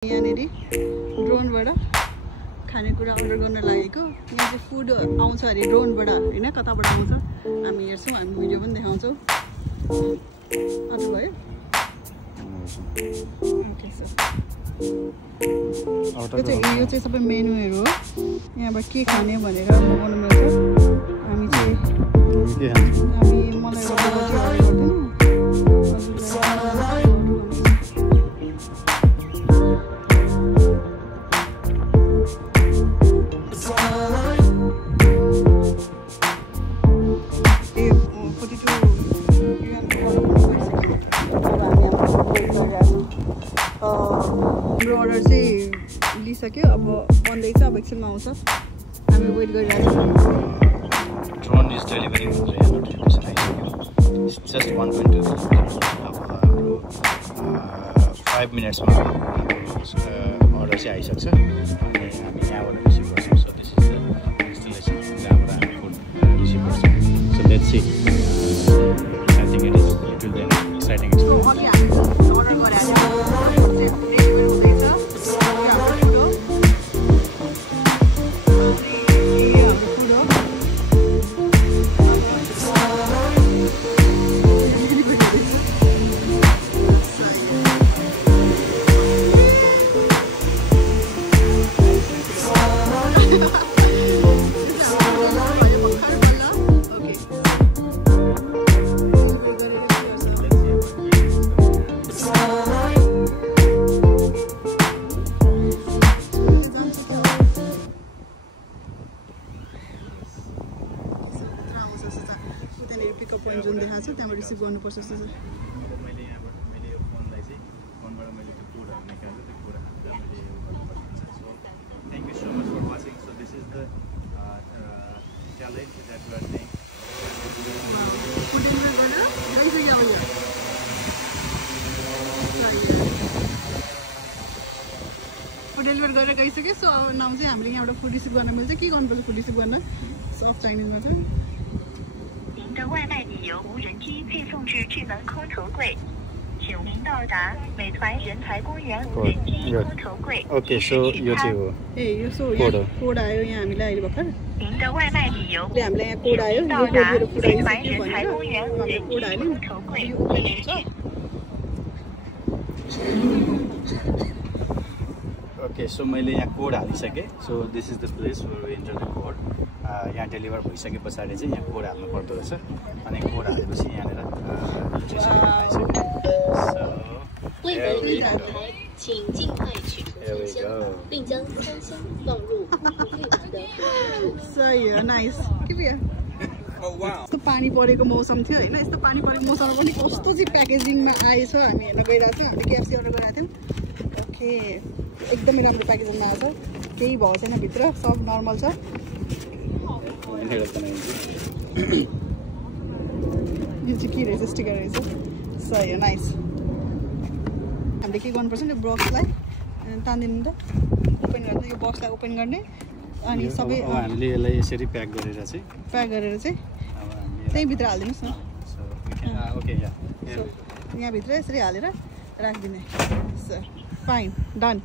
यहाँनेरि ड्रोनबाट खानेकुरा अर्डर गर्न लागेको। यहाँ चाहिँ फुड आउँछ अरे ड्रोनबाट हैन, कताबाट आउँछ हामी हेर्छौँ, हामी भिडियो पनि देखाउँछौँ। अझ भयो यो चाहिँ सबै मेनुहरू हो। यहाँबाट के खाने भनेर मगाउनु मिल्छ। हामी चाहिँ मलाई अर्डर गर्दैनौँ। हाम्रो अर्डर चाहिँ लिइसक्यो, अब बन्दैछ, अब एकछिनमा आउँछ, हामी वेट गरिरहेको छौँ। ड्रोन इज डेलिभरिङ भनेर यहाँ नोटिफिकेसन आइसक्यो। जस्ट 1.2 अब हाम्रो 5 मिनट्समा अर्डर चाहिँ आइसक्छ अनि हामी यहाँबाट रिसिभ गर्छौँ। So this is the installation, जहाँबाट हामी फुड रिसिभ गर्छौँ। So let's see, I think it is little then exciting pickup point जुन देखाएको छ त्यहाँबाट रिसिभ गर्नुपर्छ जस्तो छ। मैले यो फोनलाई चाहिँ फोनबाट मैले त्यो कोडहरू निकालेर त्यो कोडहरू मैले गर्नुपर्छ। So thank you so much for watching. So this is the challenge that we are doing. Food deliver गरेर गइसक्यो। सो अब नाम चाहिँ हामीले यहाँबाट फुड रिसिभ गर्न मिल्छ। के गर्नुपर्छ फुड रिसिभ गर्न? सफ्ट चाइनिजमा चाहिँ 您的外卖理由无人机配送至智门空投柜，请您到达美团人才公园无人机空投柜。 ओके सो यो चाहिँ हो ए यो सो यहाँ कोड आयो यहाँ हामीलाई अहिले भर्खर। 您的外卖理由 हामीलाई यहाँ कोड आयो, यो 到 कोड 达 मेरो फुड 美团 आइसक्यो 人才 भनेर 公园无 हामीले 人 कोड 机 आयो 空 नि। 投柜 यो ओपन हुन्छ। ओके सो मैले यहाँ कोड हालिसकेँ। So this is the place where we enter the code. यहाँ डेलिभर भइसके पछाडि चाहिँ यहाँ कोड हाल्नु पर्दो रहेछ अनि कोड हालेपछि यहाँनिर आइसक्यो। सो 为了立大台，请尽快取出餐箱，并将餐箱放入不对门的服务处。 सही हो, नाइस। के भयो? यस्तो पानी परेको मौसम थियो होइन, यस्तो पानी परेको मौसममा पनि कस्तो चाहिँ प्याकेजिङमा आएछ हामी हेर्न गइरहेको छौँ। हामीले केएफसी अर्डर गरेको थियौँ। ओके, एकदमै राम्रो प्याकेजिङमा आएको छ, केही भएको छैन भित्र, सब नर्मल छ। यो चाहिँ के रहेछ? स्टिकर रहेछ। सही हो, नाइस। हामीले के गर्नुपर्छ नि, बक्सलाई तानिदिनु त, ओपन गर्दा यो बक्सलाई ओपन गर्ने अनि सबै हामीले यसलाई यसरी प्याक गरेर चाहिँ प्याक गरेर चाहिँ त्यहीँभित्र हालिदिनुहोस् न। ओके यहाँभित्र यसरी हालेर राखिदिने। Fine, done.